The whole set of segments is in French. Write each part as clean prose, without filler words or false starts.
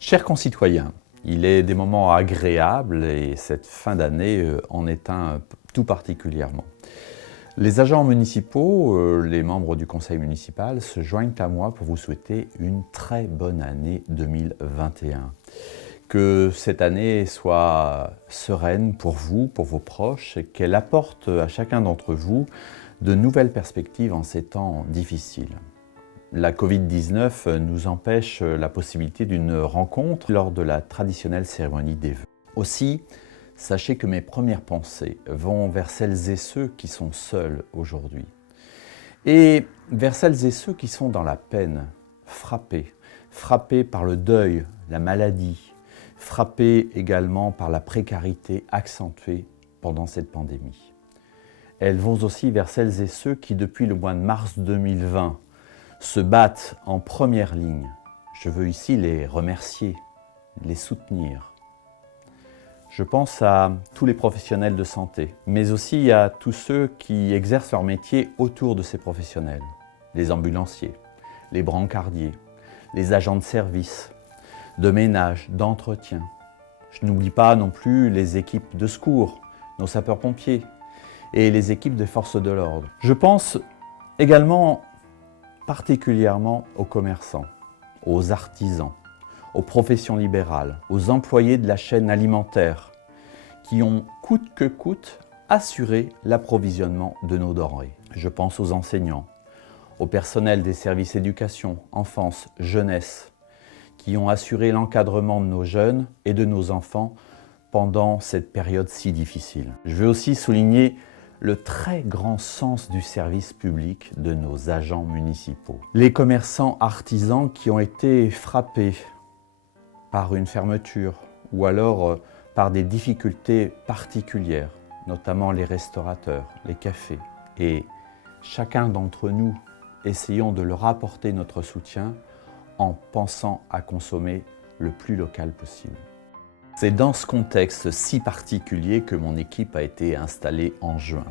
Chers concitoyens, il est des moments agréables et cette fin d'année en est un tout particulièrement. Les agents municipaux, les membres du conseil municipal se joignent à moi pour vous souhaiter une très bonne année 2021. Que cette année soit sereine pour vous, pour vos proches, et qu'elle apporte à chacun d'entre vous de nouvelles perspectives en ces temps difficiles. La Covid-19 nous empêche la possibilité d'une rencontre lors de la traditionnelle cérémonie des vœux. Aussi, sachez que mes premières pensées vont vers celles et ceux qui sont seuls aujourd'hui et vers celles et ceux qui sont dans la peine, frappés par le deuil, la maladie, frappés également par la précarité accentuée pendant cette pandémie. Elles vont aussi vers celles et ceux qui, depuis le mois de mars 2020, se battent en première ligne. Je veux ici les remercier, les soutenir. Je pense à tous les professionnels de santé, mais aussi à tous ceux qui exercent leur métier autour de ces professionnels. Les ambulanciers, les brancardiers, les agents de service, de ménage, d'entretien. Je n'oublie pas non plus les équipes de secours, nos sapeurs-pompiers et les équipes de forces de l'ordre. Je pense également particulièrement aux commerçants, aux artisans, aux professions libérales, aux employés de la chaîne alimentaire qui ont coûte que coûte assuré l'approvisionnement de nos denrées. Je pense aux enseignants, au personnel des services éducation, enfance, jeunesse, qui ont assuré l'encadrement de nos jeunes et de nos enfants pendant cette période si difficile. Je veux aussi souligner le très grand sens du service public de nos agents municipaux. Les commerçants artisans qui ont été frappés par une fermeture ou alors par des difficultés particulières, notamment les restaurateurs, les cafés. Et chacun d'entre nous, essayons de leur apporter notre soutien en pensant à consommer le plus local possible. C'est dans ce contexte si particulier que mon équipe a été installée en juin.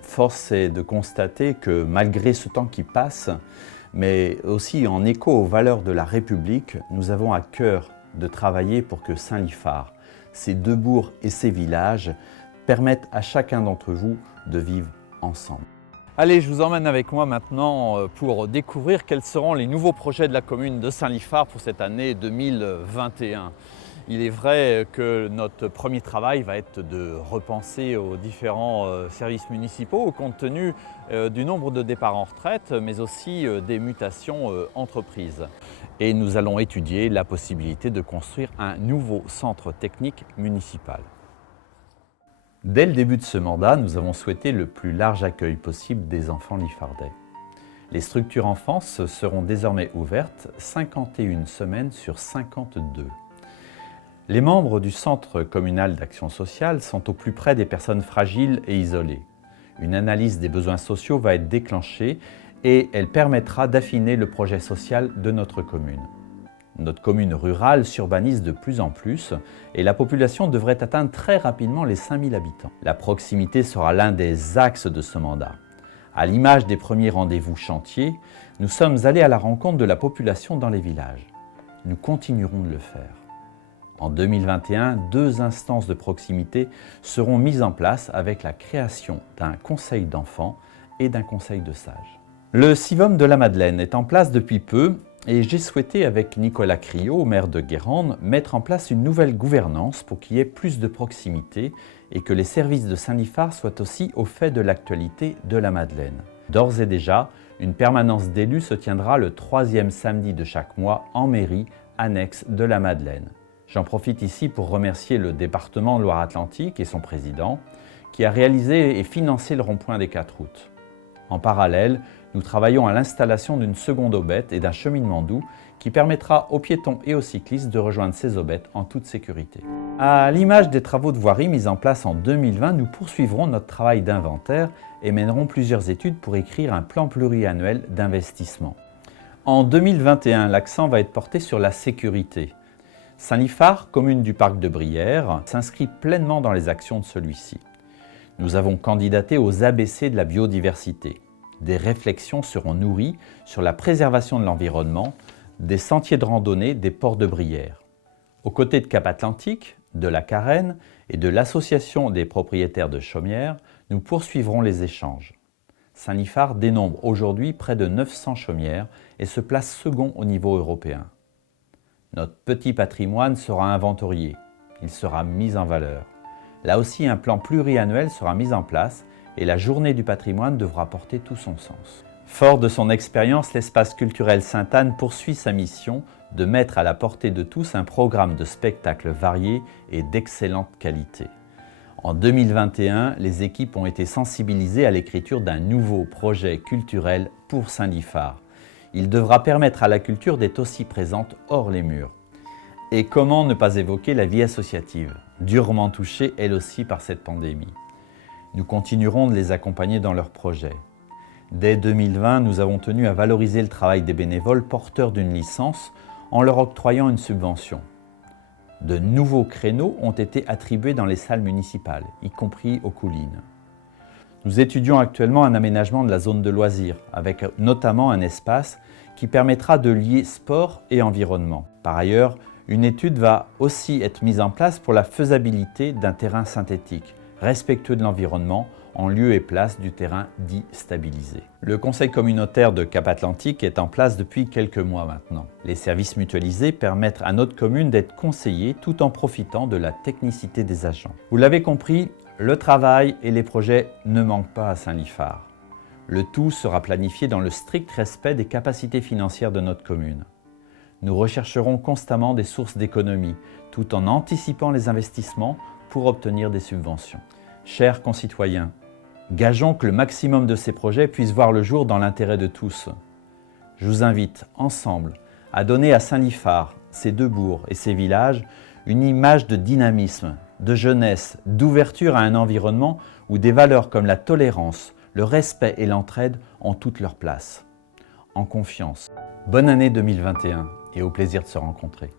Force est de constater que malgré ce temps qui passe, mais aussi en écho aux valeurs de la République, nous avons à cœur de travailler pour que Saint-Liphard, ses deux bourgs et ses villages permettent à chacun d'entre vous de vivre ensemble. Allez, je vous emmène avec moi maintenant pour découvrir quels seront les nouveaux projets de la commune de Saint-Liphard pour cette année 2021. Il est vrai que notre premier travail va être de repenser aux différents services municipaux compte tenu du nombre de départs en retraite, mais aussi des mutations entreprises. Et nous allons étudier la possibilité de construire un nouveau centre technique municipal. Dès le début de ce mandat, nous avons souhaité le plus large accueil possible des enfants liffardais. Les structures enfance seront désormais ouvertes 51 semaines sur 52. Les membres du Centre communal d'action sociale sont au plus près des personnes fragiles et isolées. Une analyse des besoins sociaux va être déclenchée et elle permettra d'affiner le projet social de notre commune. Notre commune rurale s'urbanise de plus en plus et la population devrait atteindre très rapidement les 5000 habitants. La proximité sera l'un des axes de ce mandat. À l'image des premiers rendez-vous chantiers, nous sommes allés à la rencontre de la population dans les villages. Nous continuerons de le faire. En 2021, 2 instances de proximité seront mises en place avec la création d'un conseil d'enfants et d'un conseil de sages. Le CIVOM de la Madeleine est en place depuis peu et j'ai souhaité avec Nicolas Criot, maire de Guérande, mettre en place une nouvelle gouvernance pour qu'il y ait plus de proximité et que les services de Saint-Liphard soient aussi au fait de l'actualité de la Madeleine. D'ores et déjà, une permanence d'élus se tiendra le 3e samedi de chaque mois en mairie annexe de la Madeleine. J'en profite ici pour remercier le département de Loire-Atlantique et son président qui a réalisé et financé le rond-point des 4 routes. En parallèle, nous travaillons à l'installation d'une seconde aubette et d'un cheminement doux qui permettra aux piétons et aux cyclistes de rejoindre ces aubettes en toute sécurité. À l'image des travaux de voirie mis en place en 2020, nous poursuivrons notre travail d'inventaire et mènerons plusieurs études pour écrire un plan pluriannuel d'investissement. En 2021, l'accent va être porté sur la sécurité. Saint-Liphard, commune du parc de Brière, s'inscrit pleinement dans les actions de celui-ci. Nous avons candidaté aux ABC de la biodiversité. Des réflexions seront nourries sur la préservation de l'environnement, des sentiers de randonnée des ports de Brière. Aux côtés de Cap Atlantique, de la Carène et de l'Association des propriétaires de chaumières, nous poursuivrons les échanges. Saint-Liphard dénombre aujourd'hui près de 900 chaumières et se place second au niveau européen. Notre petit patrimoine sera inventorié, il sera mis en valeur. Là aussi, un plan pluriannuel sera mis en place et la journée du patrimoine devra porter tout son sens. Fort de son expérience, l'espace culturel Sainte-Anne poursuit sa mission de mettre à la portée de tous un programme de spectacles variés et d'excellente qualité. En 2021, les équipes ont été sensibilisées à l'écriture d'un nouveau projet culturel pour Saint-Liphard. Il devra permettre à la culture d'être aussi présente hors les murs. Et comment ne pas évoquer la vie associative, durement touchée elle aussi par cette pandémie. Nous continuerons de les accompagner dans leurs projets. Dès 2020, nous avons tenu à valoriser le travail des bénévoles porteurs d'une licence en leur octroyant une subvention. De nouveaux créneaux ont été attribués dans les salles municipales, y compris aux Coulines. Nous étudions actuellement un aménagement de la zone de loisirs, avec notamment un espace qui permettra de lier sport et environnement. Par ailleurs, une étude va aussi être mise en place pour la faisabilité d'un terrain synthétique, respectueux de l'environnement, en lieu et place du terrain dit stabilisé. Le conseil communautaire de Cap Atlantique est en place depuis quelques mois maintenant. Les services mutualisés permettent à notre commune d'être conseillée tout en profitant de la technicité des agents. Vous l'avez compris, le travail et les projets ne manquent pas à Saint-Liphard. Le tout sera planifié dans le strict respect des capacités financières de notre commune. Nous rechercherons constamment des sources d'économie, tout en anticipant les investissements pour obtenir des subventions. Chers concitoyens, gageons que le maximum de ces projets puissent voir le jour dans l'intérêt de tous. Je vous invite ensemble à donner à Saint-Liphard, ses deux bourgs et ses villages, une image de dynamisme, de jeunesse, d'ouverture à un environnement où des valeurs comme la tolérance, le respect et l'entraide ont toute leur place. En confiance. Bonne année 2021 et au plaisir de se rencontrer.